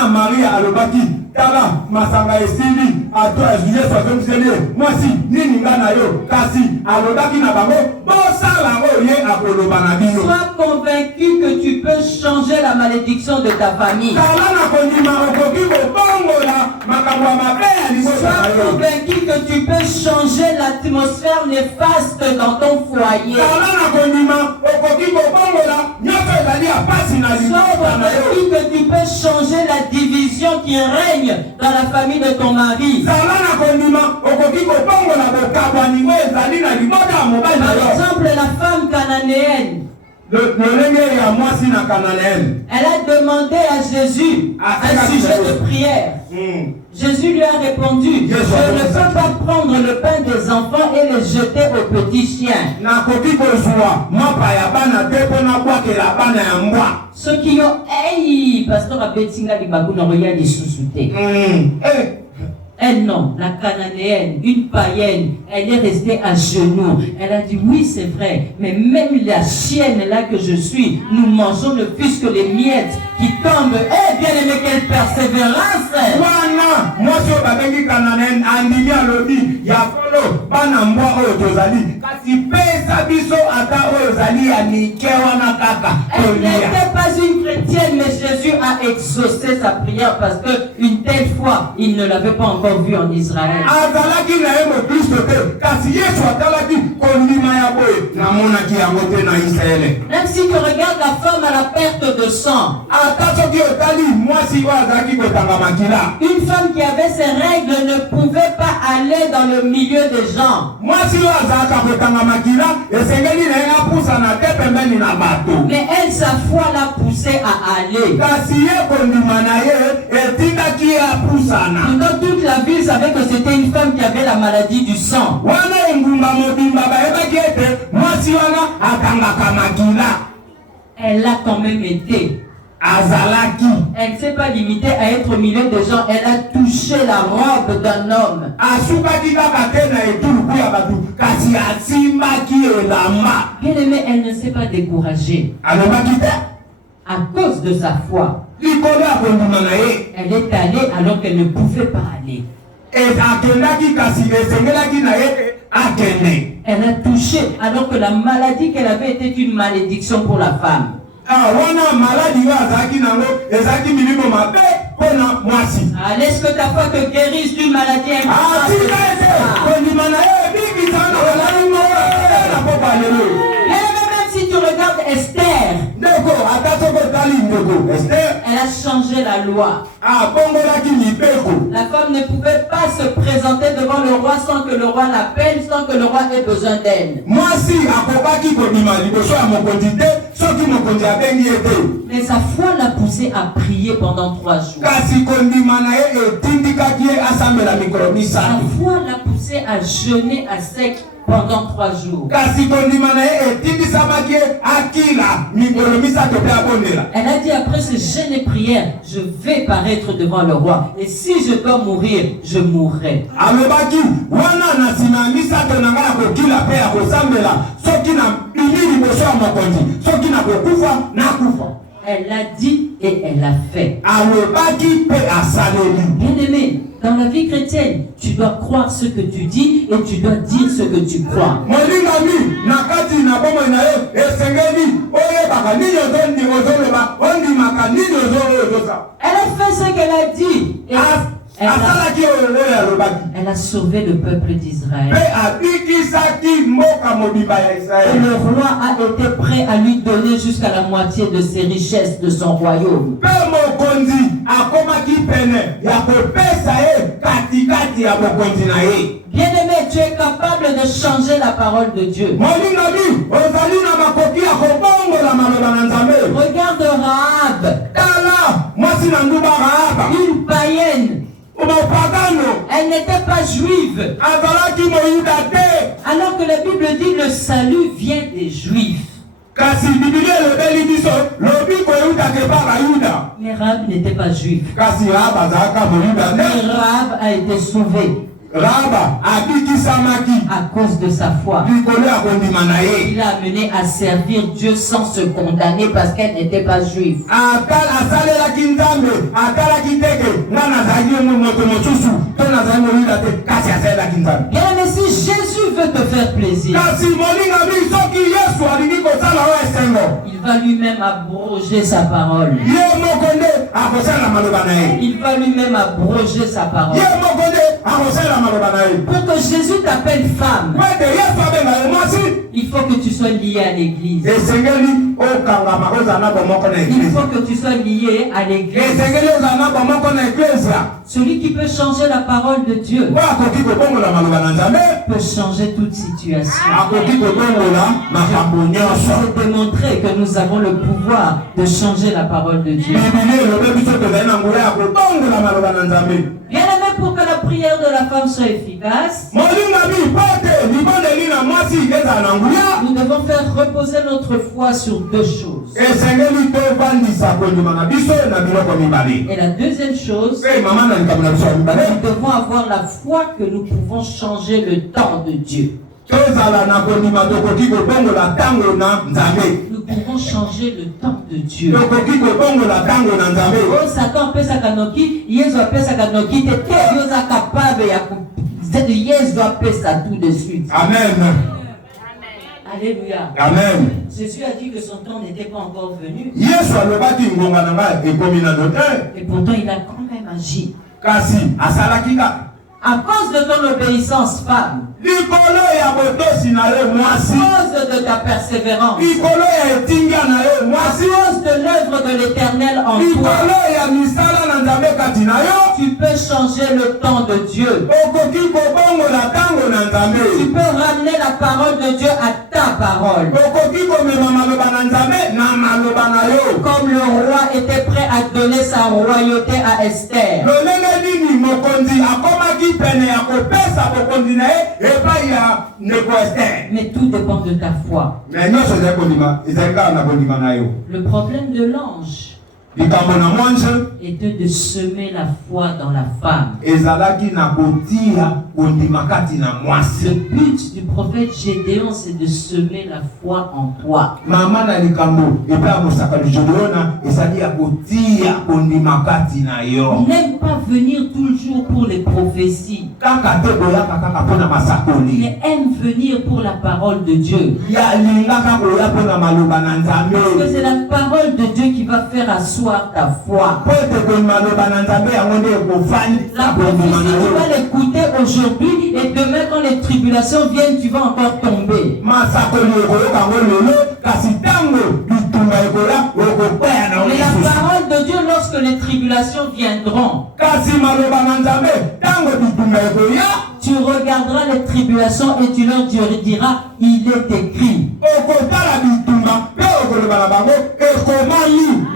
Marie alobaki tala masanga esili ato juillet 60 moi si nini ngana yo kasi alobaki na bango bosala oye akoloba na bino. Sois convaincu que tu peux changer la malédiction de ta famille. Sois convaincu que tu peux changer l'atmosphère néfaste dans ton foyer. Sois convaincu que tu peux changer la division qui règne dans la famille de ton mari. Par exemple, la femme cananéenne. Elle a demandé à Jésus un sujet de prière. Jésus lui a répondu, je ne peux pas prendre le pain des enfants et le jeter aux petits chiens. Ceux qui ont, hey, pasteur Abetinga di Baguna Roya di Sousouté. Elle non, la cananéenne, une païenne, elle est restée à genoux. Elle a dit oui c'est vrai, mais même la chienne là que je suis, nous mangeons ne fût-ce que les miettes qui tombent. Eh bien aimé, quelle persévérance! Moi je suis cananéenne, andimi alobi, ya folo, bana mwa o tozali. Kasi pesa biso ata o zali ya nikewa na kaka. Elle n'était pas une chrétienne, mais Jésus a exaucé sa prière parce que une telle foi, il ne l'avait pas encore vu en Israël. Kristo te kasi Yesu atalaki kondima ya boye namonaki yango te na Israele. Même si tu regardes la femme à la perte de sang, ata soki otali mwasi oyo azalaki kotanga makila, une femme qui avait ses règles ne pouvait pas aller dans le milieu des gens. mwasi oyo azalaka kotanga makila esengeli na ye apusana te pembeni na bato. Mais elle, sa foi l'a poussée à aller. kasi ye kondima na ye etindaki ye apusana. Pendant toute la ville savait que c'était une femme qui avait la maladie du sang. wana engumba mobimba bayebaki ete mwasi wana atangaka makila. Elle l'a quand même été. azalaki. Elle ne s'est pas limitée à être au milieu des gens. Elle a touché la robe d'un homme. asukaki kaka te na etuluku ya bato kasi asimbaki elamba. Bien aimée, elle ne s'est pas découragée. alobaki te À cause de sa foi. likolo ya kondima na ye. Elle est allée alors qu'elle ne pouvait pas aller. akendaki kasi esengelaki na ye te akende. Elle a touché alors que la maladie qu'elle avait était une malédiction pour la femme. wana maladi oyo azalaki nango ezalaki milimo mabe mpona mwasi. Laisse que ta foi te guérisse d'une maladie tika ete kondima na ye ebikisa na olali moko na poko alelo. Même si tu regardes Esther, ndeko ata soko otali ndeko Esther elle a changé la loi. abongolaki mibeko. La femme ne pouvait pas se présenter devant le roi sans que le roi l'appelle, sans que le roi ait besoin d'elle. mwasi akobaki kondima liboso ya mokonzi te soki mokonzi abengi ye te. Mais sa foi l'a poussée à prier pendant 3 jours. kasi kondima na ye etindikaki ye asambela mikolo Sa misato. foi l'a poussée à jeûner à sec pendant 3 jours. kasi kondima na ye etindisamaki ye akila mikolo misato mpe abondela. Elle a dit après ce jeûne et prière, je vais paraître devant le roi. Et si je dois mourir, je mourrai. alobaki wana na nsima ya misato na ngai ya kokila mpe ya kosambela soki na bimi liboso ya mokonzi soki na kokufa nakufa. Elle l'a dit et elle l'a fait. alobaki mpe asaleli. Bien aimé, dans la vie chrétienne, tu dois croire ce que tu dis et tu dois dire ce que tu crois. molingami na kati na bomoi na yo esengeli oyebaka nini ozoloba ondimaka nini ozosala. Elle a fait ce qu'elle a dit. Et asalaki oyo alobaki elle a sauvé le peuple mpe d'Israël. abikisaki mboka mobimba ya Et Israele. le roi a été prêt à lui donner jusqu'à la moitié de ses richesses de son royaume. mpe mokonzi akomaki pene ya kopesa ye katikati ya mokonzi na ye. Bien-aimé, tu es capable de changer la parole de Dieu. molingami ozali na makoki ya kobongola maloba na nzambe. Regarde Rahab, tala mwasi na nduba Rahaba une païenne. mopagano Elle n'était pas juive. azalaki moyuda te. Alors que la Bible dit le salut vient des Juifs. kasi bibilia elobeli biso lobi koyutaka epa bayuda. Mais Rahab n'était pas juif. kasi Rahaba azalaka moyuda Mais te. Rahab a été sauvé Rahaba abikisamaki à cause de sa foi. likolo ya kondima na ye. Il l'a amené à servir Dieu sans se condamner parce qu'elle n'était pas juive. asalelaki nzambe atalaki teke nga nazali moto mosusu to nazali moyuda te kasi asalelaki nzambe. Bien, mais si Jésus veut te faire plaisir, kasi molingami soki yesu alingi kosala oyo esengo il va lui-même abroger sa parole. ye moko nde akosala maloba na ye. Il va lui-même abroger sa parole. ye moko nde akosala maloba na ye. Pour que Jésus t'appelle femme, po ete yesu abenga ye mwasi il faut que tu sois lié à l'église. esengeli okangama ozala na bomoko na Il eglise. faut que tu sois lié à l'église. esengeli ozala na bomoko na eglise. Celui qui peut changer la parole de Dieu po akoki kobongola maloba na nzambe peut changer toute situation. akoki kobongola makambo nyonso. C'est démontrer que nous avons le pouvoir de changer la parole de Dieu. bibili elobi biso tozali na nguya ya kobongola maloba na nzambe. Bien aimé, pour que la prière de la femme soit efficace, molingami po ete libondeli na mwasi ezala na nguya nous devons faire reposer notre foi sur 2 choses. esengeli tovandisa kondima na biso na biloko mibale. Et la deuxième chose, pe mama na likambo na biso ya mibale nous devons avoir la foi que nous pouvons changer le temps de Dieu. tozala na kondima tokoki kobongola ntango na nzambe. Nous pouvons changer le temps de Dieu. tokoki kobongola ntango na nzambe. Oh, Satan apesaka noki, Yesu apesaka noki, te Yesu capable ya Yesu apesa tout de suite. Amen. Alléluia. Amen. Jésus a dit que son temps n'était pas encore venu. yesu alobaki ngonga na ngai ekomi nano te. Et pourtant, il a quand même agi. kasi asalaki kaka. À cause de ton obéissance, femme, À cause de ta persévérance. À cause de l'œuvre de l'Éternel en toi. Tu peux changer le temps de Dieu. Tu peux ramener la parole de Dieu à ta parole. Comme le roi était prêt à donner sa royauté à Esther. Mais tout dépend de ta foi. Le problème de l'ange était de semer la foi dans la femme. Le but du prophète Gédéon, c'est de semer la foi en toi. N'aime pas venir toujours pour les prophéties, mais aime venir pour la parole de Dieu. Parce que c'est la parole de Dieu qui va faire asseoir ta foi. La prophétie, tu vas l'écouter aujourd'hui et demain quand les tribulations viennent, tu vas encore tomber. Mais la parole de Dieu, lorsque les tribulations viendront, tu regarderas les tribulations et tu leur diras, il est écrit.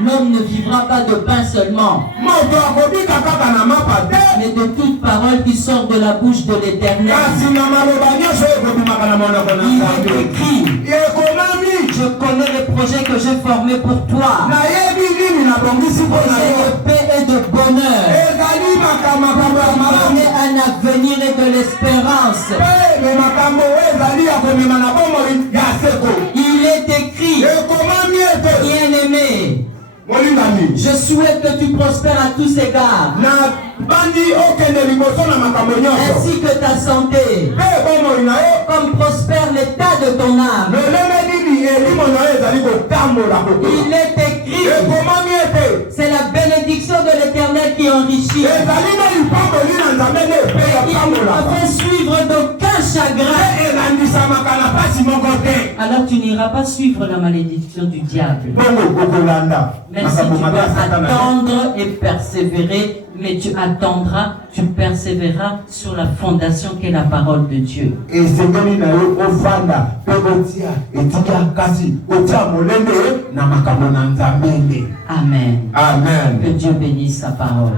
L'homme ne vivra pas de pain seulement, mais de toute parole qui sort de la bouche de l'Éternel. Il est écrit. Je connais les projets que j'ai formés pour toi. Projets de paix et de bonheur. Donner un avenir et de l'espérance. Il est écrit. Bien-aimé, je souhaite que tu prospères à tous égards, ainsi que ta santé, comme prospère l'état de ton âme. Il est écrit, c'est la bénédiction de l'Éternel qui enrichit. Il ne fait suivre d'aucun chagrin. Alors tu n'iras pas suivre la malédiction du diable. Même si tu dois attendre et persévérer, mais tu attendras, tu persévéreras sur la fondation qu'est la parole de Dieu. Amen. Amen. Que Dieu bénisse sa parole.